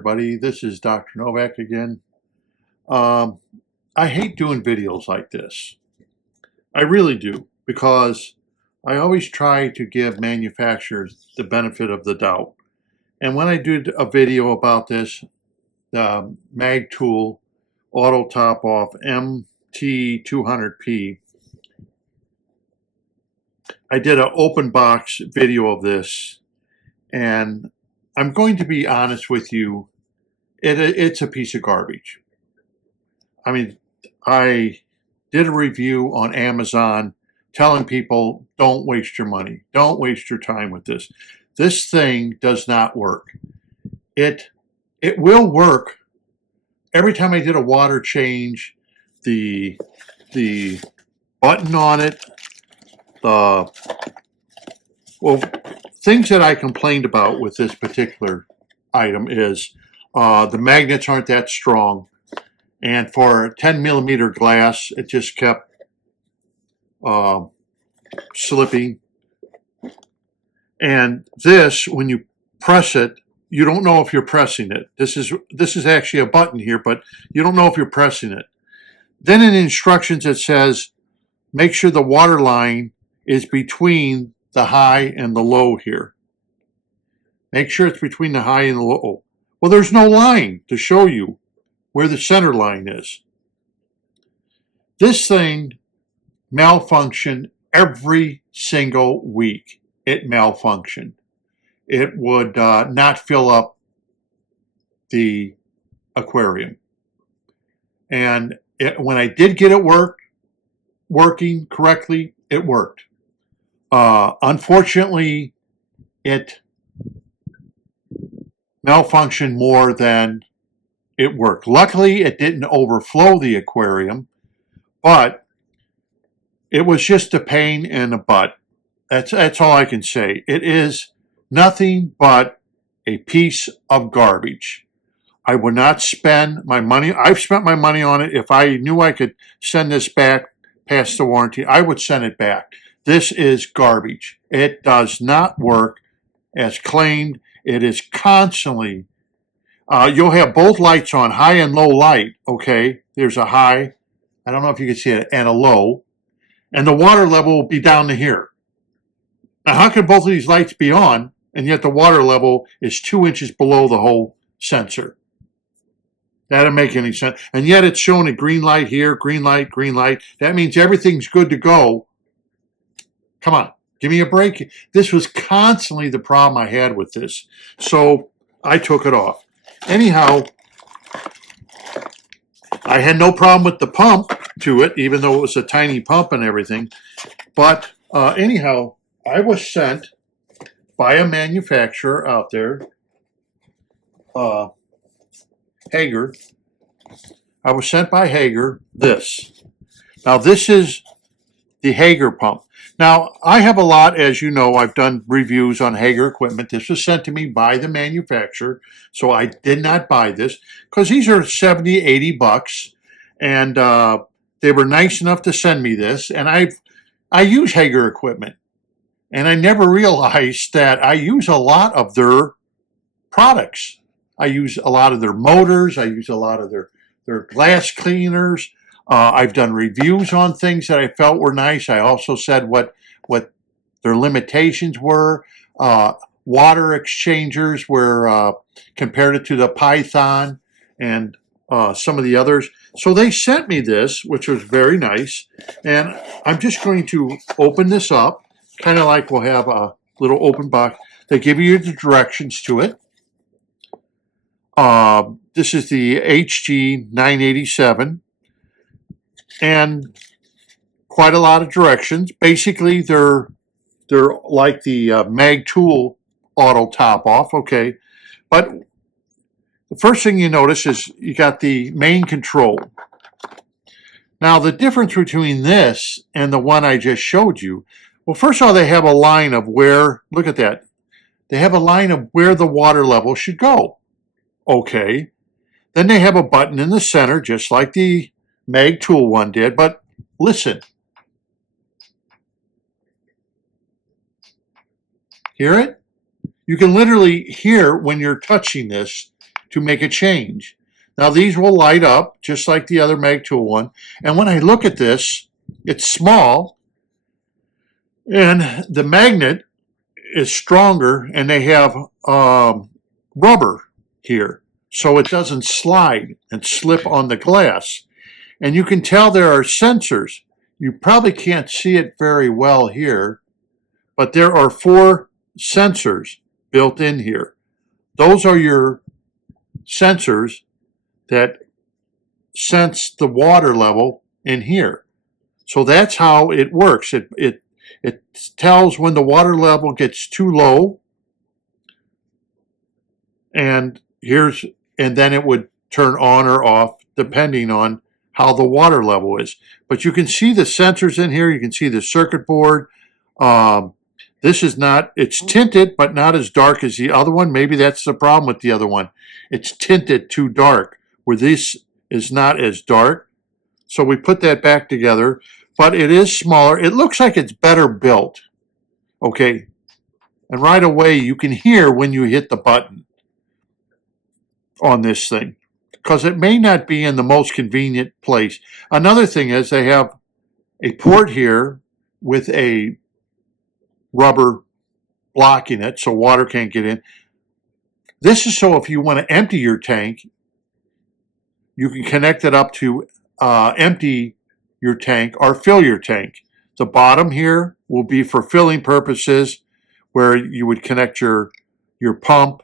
everybody. This is Dr. Novak again. I hate doing videos like this. I really do, because I always try to give manufacturers the benefit of the doubt. And when I did a video about this, the Mag Tool ATO Top Off MT-200P, I did an open box video of this, and I'm going to be honest with you, it's a piece of garbage. I mean, I did a review on Amazon telling people, don't waste your money. Don't waste your time with this. This thing does not work. It will work. Every time I did a water change, the button on it, things that I complained about with this particular item is the magnets aren't that strong. And for 10 millimeter glass, it just kept slipping. And this, when you press it, you don't know if you're pressing it. This is actually a button here, but you don't know if you're pressing it. Then in instructions it says, make sure the water line is between the high and the low here. Make sure it's between the high and the low. Well, there's no line to show you where the center line is. This thing malfunctioned every single week. It malfunctioned. It would not fill up the aquarium. And when I did get it working correctly, it worked. Unfortunately, it malfunctioned more than it worked. Luckily, it didn't overflow the aquarium, but it was just a pain in the butt. That's all I can say. It is nothing but a piece of garbage. I would not spend my money. I've spent my money on it. If I knew I could send this back past the warranty, I would send it back. This is garbage. It does not work as claimed. It is constantly, you'll have both lights on, high and low light, okay? There's a high, I don't know if you can see it, and a low, and the water level will be down to here. Now, how can both of these lights be on, and yet the water level is 2 inches below the whole sensor? That doesn't make any sense. And yet it's showing a green light here, green light, green light. That means everything's good to go. Come on, give me a break. This was constantly the problem I had with this. So I took it off. Anyhow, I had no problem with the pump to it, even though it was a tiny pump and everything. But anyhow, I was sent by a manufacturer out there, Hygger. I was sent by Hygger this. Now this is the Hygger pump. Now I have a lot, as you know, I've done reviews on Hygger equipment. This was sent to me by the manufacturer, so I did not buy this because these are 70, 80 bucks, and they were nice enough to send me this. And I use Hygger equipment, and I never realized that I use a lot of their products. I use a lot of their motors. I use a lot of their glass cleaners. I've done reviews on things that I felt were nice. I also said what their limitations were. Water exchangers were compared it to the Python and some of the others. So they sent me this, which was very nice. And I'm just going to open this up, kind of like we'll have a little open box. They give you the directions to it. This is the HG-987, and quite a lot of directions. Basically, they're like the Mag Tool ATO Top Off, okay? But the first thing you notice is you got the main control. Now, the difference between this and the one I just showed you, well, first of all, they have a line of where, look at that. They have a line of where the water level should go. Okay. Then they have a button in the center, just like the Mag Tool one did. But listen. Hear it? You can literally hear when you're touching this to make a change. Now these will light up just like the other Mag Tool one. And when I look at this, it's small and the magnet is stronger and they have rubber here so it doesn't slide and slip on the glass. And you can tell there are sensors. You probably can't see it very well here, but there are 4 sensors built in here. Those are your sensors that sense the water level in here. So that's how it works. It tells when the water level gets too low, and then it would turn on or off depending on how the water level is. But you can see the sensors in here. You can see the circuit board. This is not, it's tinted, but not as dark as the other one. Maybe that's the problem with the other one. It's tinted too dark, where this is not as dark. So we put that back together, but it is smaller. It looks like it's better built. Okay. And right away, you can hear when you hit the button on this thing, because it may not be in the most convenient place. Another thing is they have a port here with a rubber blocking it so water can't get in. This is so if you want to empty your tank, you can connect it up to empty your tank or fill your tank. The bottom here will be for filling purposes, where you would connect your pump.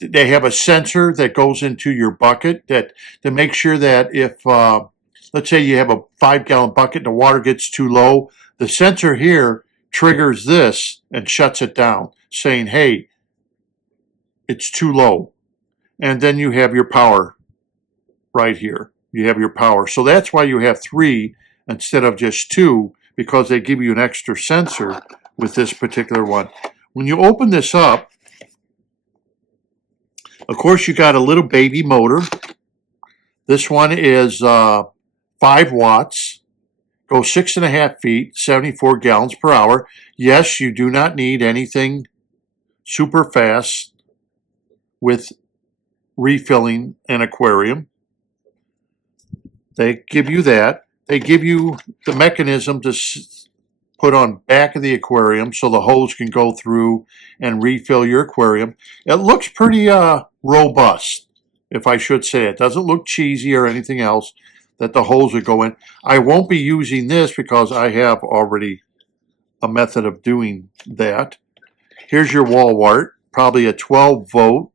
They have a sensor that goes into your bucket to make sure that if, let's say you have a 5-gallon bucket and the water gets too low, the sensor here triggers this and shuts it down, saying, hey, it's too low. And then you have your power right here. You have your power. So that's why you have 3 instead of just 2, because they give you an extra sensor with this particular one. When you open this up, of course, you got a little baby motor. This one is 5 watts, goes 6.5 feet, 74 gallons per hour. Yes, you do not need anything super fast with refilling an aquarium. They give you that. They give you the mechanism to put on back of the aquarium so the hose can go through and refill your aquarium. It looks pretty robust, if I should say. It doesn't look cheesy or anything else that the hose would go in. I won't be using this because I have already a method of doing that. Here's your wall wart, probably a 12 volt.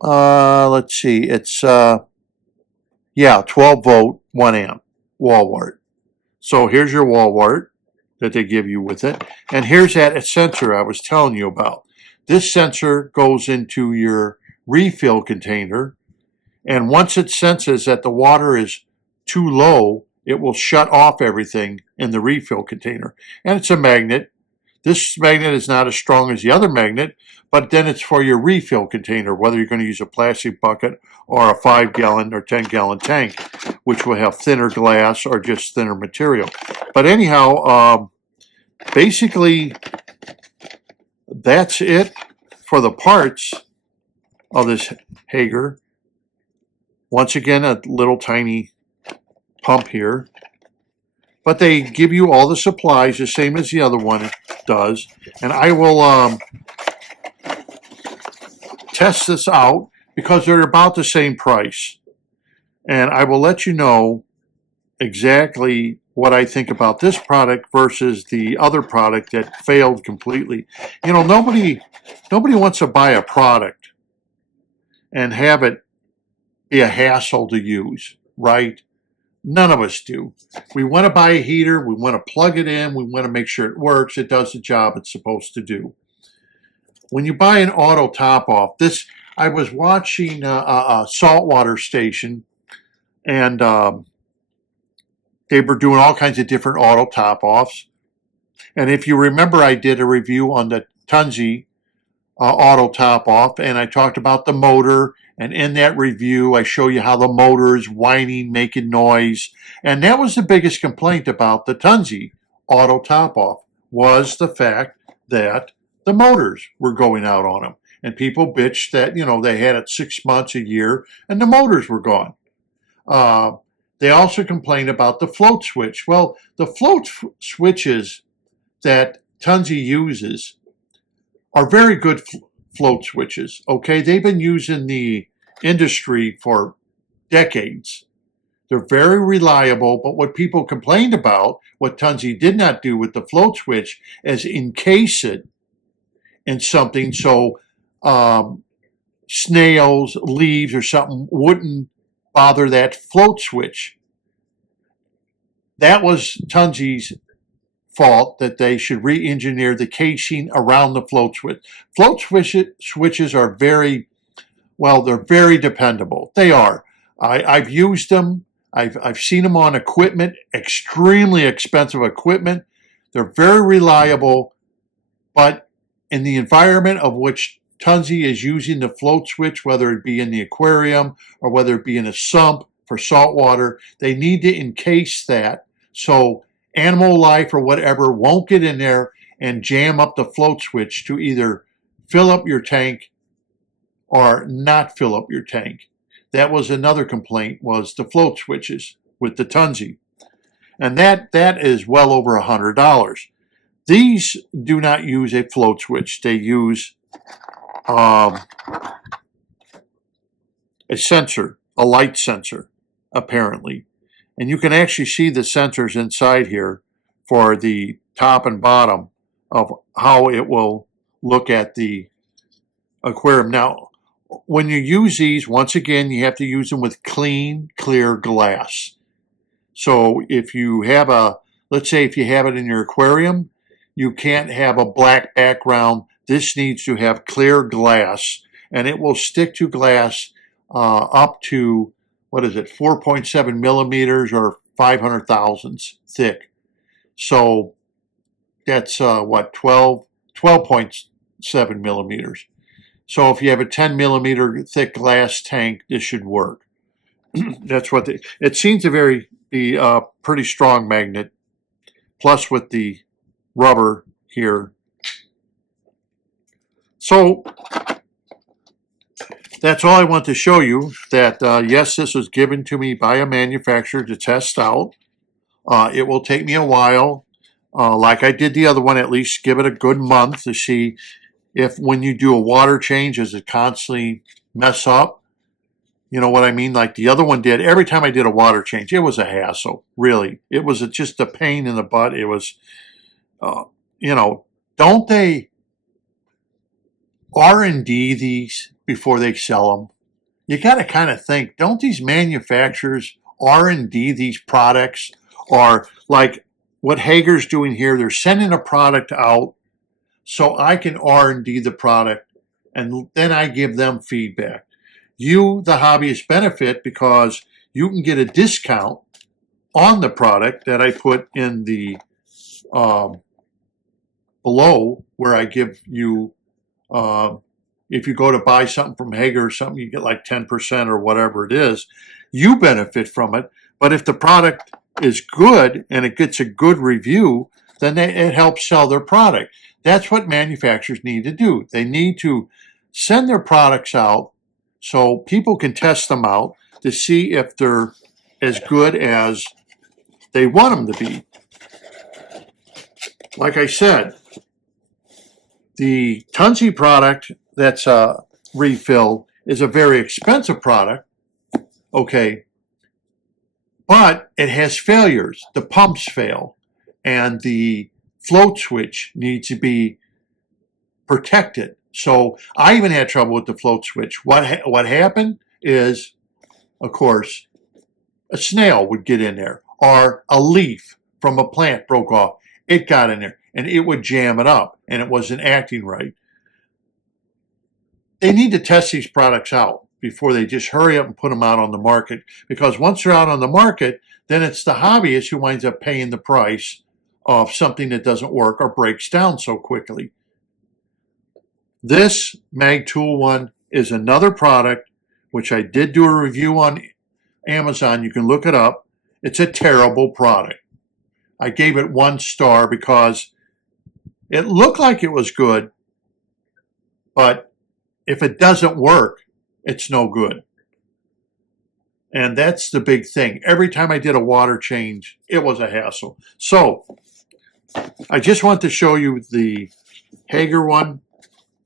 Let's see, it's 12 volt, 1 amp wall wart. So here's your wall wart that they give you with it. And here's that sensor I was telling you about. This sensor goes into your refill container, and once it senses that the water is too low, it will shut off everything in the refill container. And it's a magnet. This magnet is not as strong as the other magnet, but then it's for your refill container, whether you're going to use a plastic bucket or a 5-gallon or 10-gallon tank, which will have thinner glass or just thinner material. But anyhow, basically, that's it for the parts of this Hygger. Once again, a little tiny pump here. But they give you all the supplies, the same as the other one does. And I will test this out because they're about the same price. And I will let you know exactly what I think about this product versus the other product that failed completely. You know, nobody wants to buy a product and have it be a hassle to use, right? None of us do. We want to buy a heater, we want to plug it in, we want to make sure it works, it does the job it's supposed to do. When you buy an auto top-off, I was watching a saltwater station, and they were doing all kinds of different auto top-offs. And if you remember, I did a review on the Tunzi auto top-off, and I talked about the motor. And in that review, I show you how the motor is whining, making noise. And that was the biggest complaint about the Tunzi auto top-off, was the fact that the motors were going out on them. And people bitched that, they had it 6 months, a year, and the motors were gone. They also complained about the float switch. Well, the float switches that Tunzi uses are very good float switches, okay? They've been used in the industry for decades. They're very reliable, but what people complained about, what Tunzi did not do with the float switch, is encase it in something so snails, leaves, or something wouldn't bother that float switch. That was Tunzi's fault, that they should re-engineer the casing around the float switch. Float switches are very, well, they're very dependable. They are. I've used them. I've seen them on equipment, extremely expensive equipment. They're very reliable, but in the environment of which Tunzi is using the float switch, whether it be in the aquarium or whether it be in a sump for salt water, they need to encase that so animal life or whatever won't get in there and jam up the float switch to either fill up your tank or not fill up your tank. That was another complaint, was the float switches with the Tunzi. And that is well over $100. These do not use a float switch. They use a sensor, a light sensor, apparently. And you can actually see the sensors inside here for the top and bottom of how it will look at the aquarium. Now, when you use these, once again, you have to use them with clean, clear glass. So if you have let's say if you have it in your aquarium, you can't have a black background. This needs to have clear glass, and it will stick to glass up to, 4.7 millimeters or 500 thousandths thick. So that's 12.7 millimeters. So if you have a 10 millimeter thick glass tank, this should work. That's what it seems to be a pretty strong magnet, plus with the rubber here. So that's all I want to show you, that yes, this was given to me by a manufacturer to test out. It will take me a while, like I did the other one, at least give it a good month to see if when you do a water change, does it constantly mess up? You know what I mean? Like the other one did. Every time I did a water change, it was a hassle, really. It was just a pain in the butt. It was, don't they R&D these before they sell them? You got to kind of think, don't these manufacturers R&D these products? Or like what Hygger's doing here, they're sending a product out so I can R&D the product, and then I give them feedback. You, the hobbyist, benefit because you can get a discount on the product that I put in the below, where I give you, if you go to buy something from Hygger or something, you get like 10% or whatever it is. You benefit from it. But if the product is good and it gets a good review, then it helps sell their product. That's what manufacturers need to do. They need to send their products out so people can test them out to see if they're as good as they want them to be. Like I said, the Tunzi product that's a refill is a very expensive product, okay, but it has failures. The pumps fail, and the float switch needs to be protected. So I even had trouble with the float switch. What happened is, of course, a snail would get in there, or a leaf from a plant broke off. It got in there, and it would jam it up, and it wasn't acting right. They need to test these products out before they just hurry up and put them out on the market, because once they're out on the market, then it's the hobbyist who winds up paying the price of something that doesn't work or breaks down so quickly. This Mag Tool one is another product which I did do a review on Amazon. You can look it up. It's a terrible product. I gave it 1 star because it looked like it was good, but if it doesn't work, it's no good. And that's the big thing. Every time I did a water change, it was a hassle. So I just want to show you the Hygger one.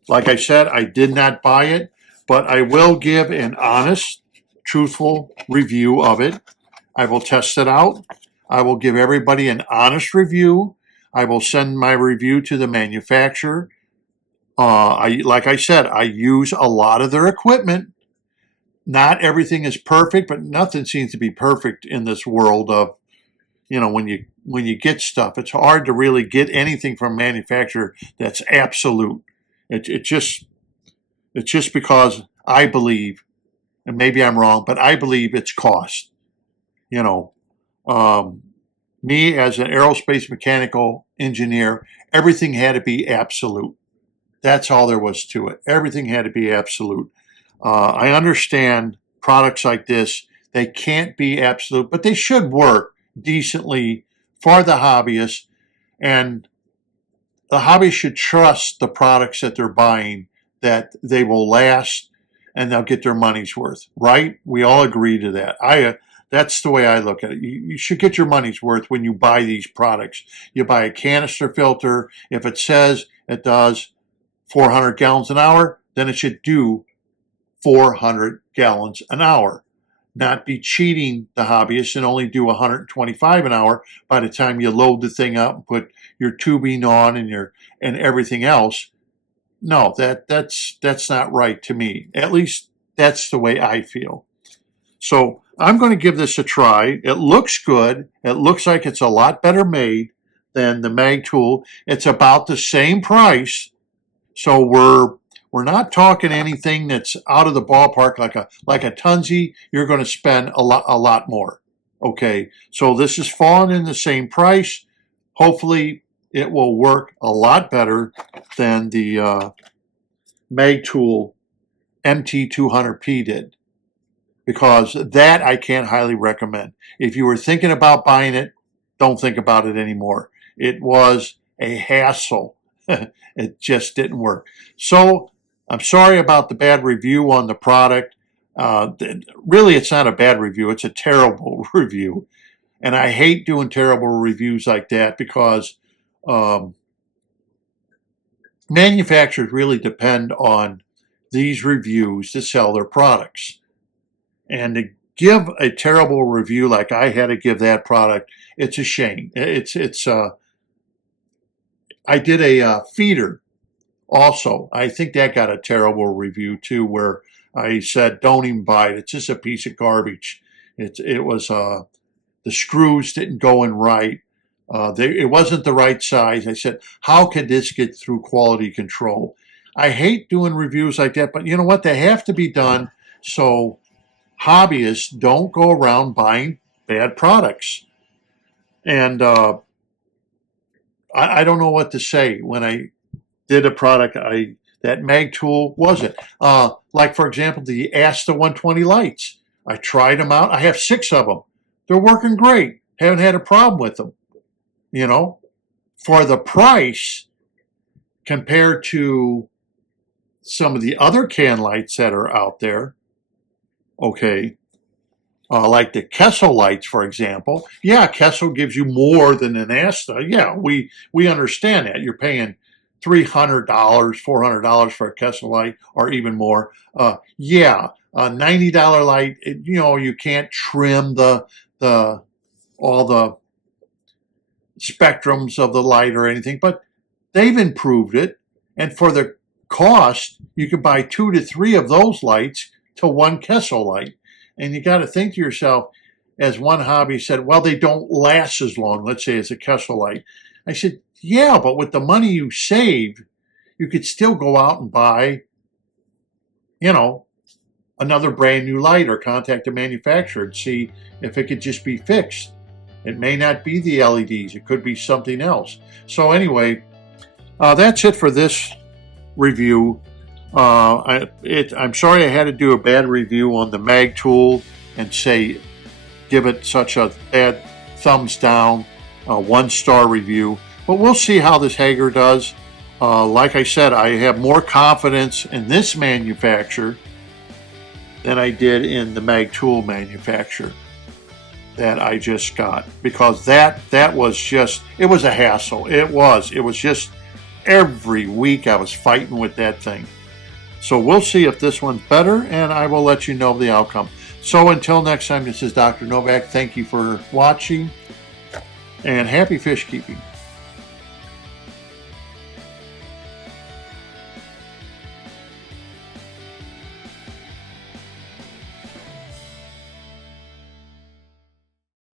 Like I said, I did not buy it, but I will give an honest, truthful review of it. I will test it out. I will give everybody an honest review. I will send my review to the manufacturer. Like I said, I use a lot of their equipment. Not everything is perfect, but nothing seems to be perfect in this world of, when you get stuff. It's hard to really get anything from a manufacturer that's absolute. It's just because I believe, and maybe I'm wrong, but I believe it's cost. Me as an aerospace mechanical engineer, everything had to be absolute. That's all there was to it. Everything had to be absolute. I understand products like this, they can't be absolute, but they should work decently for the hobbyist, and the hobbyist should trust the products that they're buying, that they will last and they'll get their money's worth, right? We all agree to that. That's the way I look at it. You should get your money's worth when you buy these products. You buy a canister filter. If it says it does 400 gallons an hour, then it should do 400 gallons an hour. Not be cheating the hobbyist and only do 125 an hour by the time you load the thing up and put your tubing on and everything else. No, that's not right to me. At least that's the way I feel. So I'm going to give this a try. It looks good. It looks like it's a lot better made than the Mag Tool. It's about the same price. So we're not talking anything that's out of the ballpark like a Tunzi. You're going to spend a lot more. Okay, so this is falling in the same price. Hopefully, it will work a lot better than the Mag Tool MT-200P did, because that I can't highly recommend. If you were thinking about buying it, don't think about it anymore. It was a hassle. It just didn't work. So I'm sorry about the bad review on the product. Really, it's not a bad review. It's a terrible review. And I hate doing terrible reviews like that because manufacturers really depend on these reviews to sell their products. And to give a terrible review like I had to give that product, it's a shame. I did a feeder also. I think that got a terrible review too, where I said, don't even buy it. It's just a piece of garbage. It was the screws didn't go in right. It wasn't the right size. I said, how could this get through quality control? I hate doing reviews like that, but you know what? They have to be done so hobbyists don't go around buying bad products. And I don't know what to say when I did a product. That Mag Tool wasn't. Like, for example, the Asta 120 lights. I tried them out. I have 6 of them. They're working great. Haven't had a problem with them. For the price compared to some of the other can lights that are out there, okay, like the Kessel lights, for example. Yeah, Kessel gives you more than an Asta. Yeah, we understand that. You're paying $300, $400 for a Kessel light, or even more. Yeah, a $90 light. You can't trim all the spectrums of the light or anything, but they've improved it. And for the cost, you can buy 2 to 3 of those lights to one Kessel light. And you got to think to yourself, as one hobby said, well, they don't last as long, let's say, as a Kessel light. I said, yeah, but with the money you saved, you could still go out and buy, another brand new light, or contact the manufacturer and see if it could just be fixed. It may not be the LEDs. It could be something else. So anyway, that's it for this review. I'm sorry I had to do a bad review on the Mag Tool and give it such a bad thumbs down, 1-star review. But we'll see how this Hygger does. Like I said, I have more confidence in this manufacturer than I did in the Mag Tool manufacturer that I just got, because that was just, it was a hassle. It was just every week I was fighting with that thing. So we'll see if this one's better, and I will let you know the outcome. So until next time, this is Dr. Novak. Thank you for watching, and happy fish keeping.